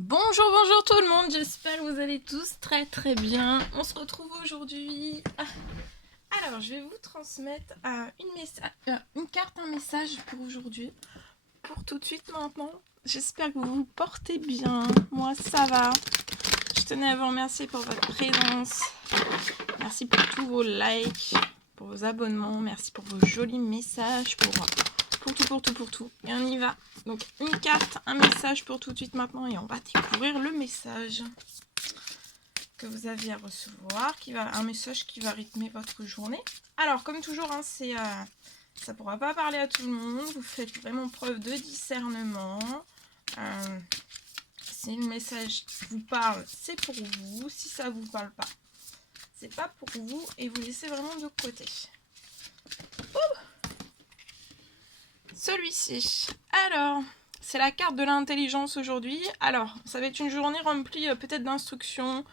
Bonjour tout le monde, j'espère que vous allez tous très bien. On se retrouve aujourd'hui. Alors, je vais vous transmettre une carte, un message pour aujourd'hui. Pour tout de suite maintenant. J'espère que vous vous portez bien. Moi, ça va. Je tenais à vous remercier pour votre présence. Merci pour tous vos likes, pour vos abonnements. Merci pour vos jolis messages, pour tout. Et on y va. Donc une carte, un message pour tout de suite maintenant et on va découvrir le message que vous avez à recevoir, un message qui va rythmer votre journée. Alors comme toujours, hein, ça pourra pas parler à tout le monde. Vous faites vraiment preuve de discernement. Si le message vous parle, c'est pour vous. Si ça vous parle pas, c'est pas pour vous et vous laissez vraiment de côté. Celui-ci. Alors, c'est la carte de l'intelligence aujourd'hui. Alors, ça va être une journée remplie peut-être d'instructions,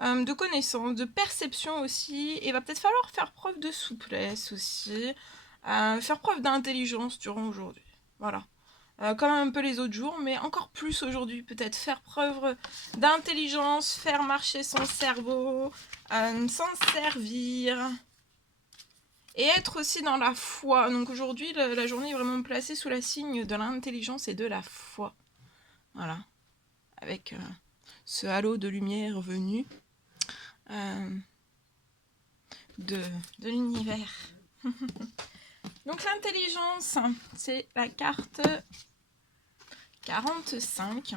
de connaissances, de perception aussi. Et va peut-être falloir faire preuve de souplesse aussi. Faire preuve d'intelligence durant aujourd'hui. Voilà. Comme un peu les autres jours, mais encore plus aujourd'hui. Peut-être faire preuve d'intelligence, faire marcher son cerveau, s'en servir. Et être aussi dans la foi. Donc aujourd'hui, la journée est vraiment placée sous la signe de l'intelligence et de la foi. Voilà. Avec ce halo de lumière venu de l'univers. Donc l'intelligence, c'est la carte 45.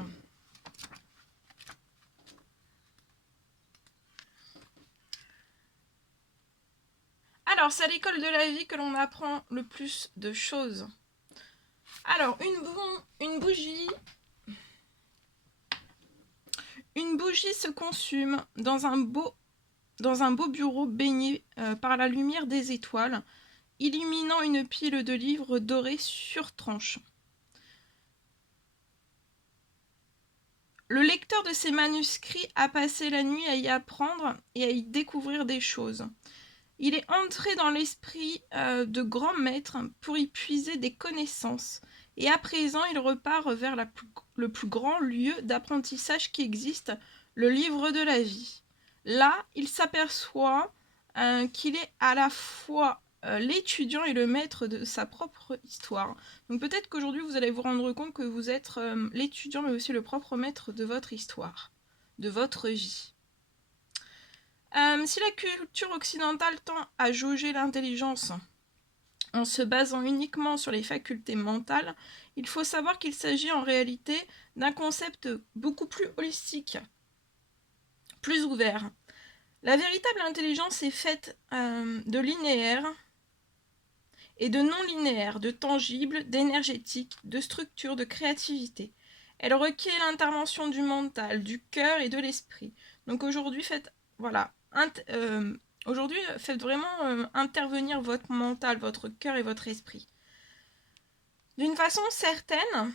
Alors, c'est à l'école de la vie que l'on apprend le plus de choses. Alors, une bougie se consume dans un beau bureau baigné par la lumière des étoiles, illuminant une pile de livres dorés sur tranche. Le lecteur de ces manuscrits a passé la nuit à y apprendre et à y découvrir des choses. Il est entré dans l'esprit de grands maîtres pour y puiser des connaissances. Et à présent, il repart vers le plus grand lieu d'apprentissage qui existe, le livre de la vie. Là, il s'aperçoit qu'il est à la fois l'étudiant et le maître de sa propre histoire. Donc peut-être qu'aujourd'hui, vous allez vous rendre compte que vous êtes l'étudiant, mais aussi le propre maître de votre histoire, de votre vie. Si la culture occidentale tend à jauger l'intelligence en se basant uniquement sur les facultés mentales, il faut savoir qu'il s'agit en réalité d'un concept beaucoup plus holistique, plus ouvert. La véritable intelligence est faite de linéaire et de non linéaire, de tangible, d'énergétique, de structure, de créativité. Elle requiert l'intervention du mental, du cœur et de l'esprit. Donc aujourd'hui, faites vraiment intervenir votre mental, votre cœur et votre esprit. D'une façon certaine,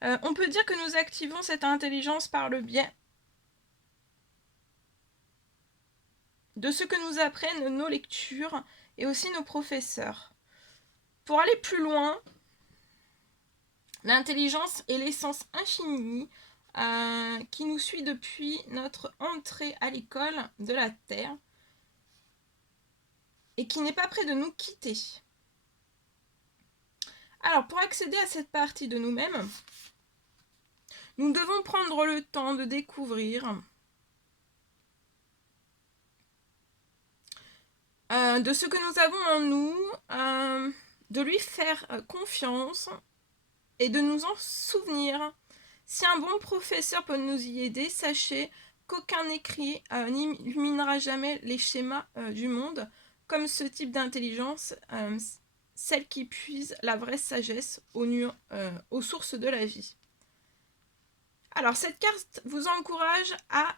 on peut dire que nous activons cette intelligence par le biais de ce que nous apprennent nos lectures et aussi nos professeurs. Pour aller plus loin, l'intelligence est l'essence infinie qui nous suit depuis notre entrée à l'école de la Terre et qui n'est pas près de nous quitter. Alors, pour accéder à cette partie de nous-mêmes, nous devons prendre le temps de découvrir de ce que nous avons en nous, de lui faire confiance et de nous en souvenir. Si un bon professeur peut nous y aider, sachez qu'aucun écrit n'illuminera jamais les schémas du monde, comme ce type d'intelligence, celle qui puise la vraie sagesse aux sources de la vie. Alors, cette carte vous encourage à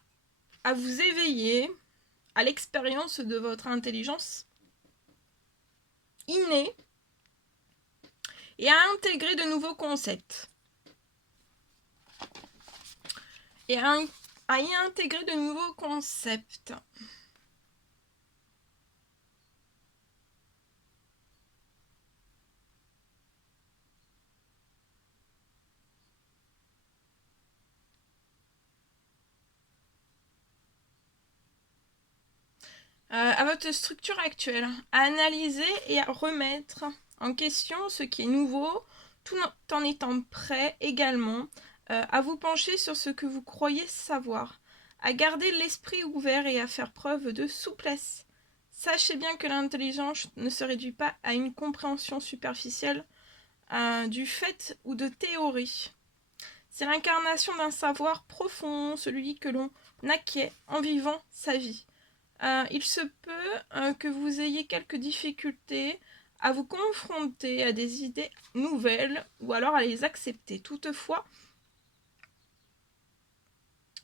vous éveiller à l'expérience de votre intelligence innée et à intégrer de nouveaux concepts. Et à y intégrer de nouveaux concepts. à votre structure actuelle, à analyser et à remettre en question ce qui est nouveau, tout en étant prêt également à vous pencher sur ce que vous croyez savoir, à garder l'esprit ouvert et à faire preuve de souplesse. Sachez bien que l'intelligence ne se réduit pas à une compréhension superficielle du fait ou de théorie. C'est l'incarnation d'un savoir profond, celui que l'on acquiert en vivant sa vie. Il se peut que vous ayez quelques difficultés à vous confronter à des idées nouvelles ou alors à les accepter. Toutefois,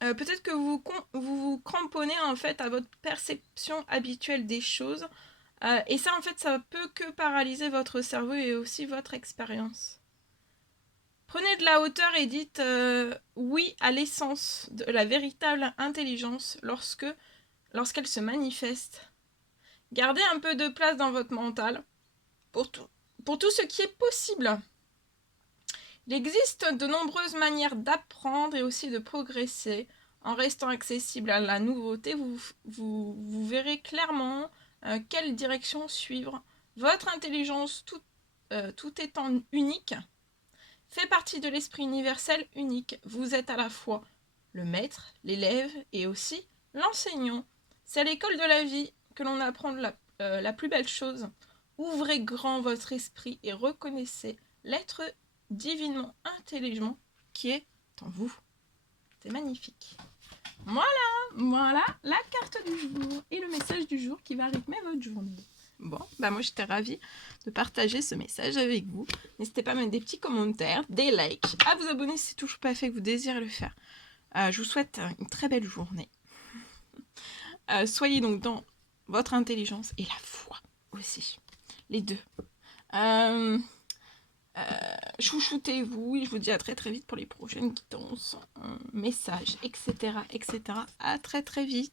peut-être que vous vous cramponnez en fait à votre perception habituelle des choses. Et ça, en fait, ça peut que paralyser votre cerveau et aussi votre expérience. Prenez de la hauteur et dites oui à l'essence de la véritable intelligence lorsqu'elle se manifeste. Gardez un peu de place dans votre mental pour tout ce qui est possible. Il existe de nombreuses manières d'apprendre et aussi de progresser. En restant accessible à la nouveauté, vous verrez clairement quelle direction suivre. Votre intelligence, tout étant unique, fait partie de l'esprit universel unique. Vous êtes à la fois le maître, l'élève et aussi l'enseignant. C'est à l'école de la vie que l'on apprend la plus belle chose. Ouvrez grand votre esprit et reconnaissez l'être divinement intelligent qui est en vous. C'est magnifique. Voilà la carte du jour et le message du jour qui va rythmer votre journée. Bon, moi j'étais ravie de partager ce message avec vous. N'hésitez pas à mettre des petits commentaires, des likes, à vous abonner si c'est toujours pas fait que vous désirez le faire. Je vous souhaite une très belle journée. Soyez donc dans votre intelligence et la foi aussi. Les deux. Chouchoutez-vous et je vous dis à très très vite pour les prochaines guidances, messages, etc. À très très vite.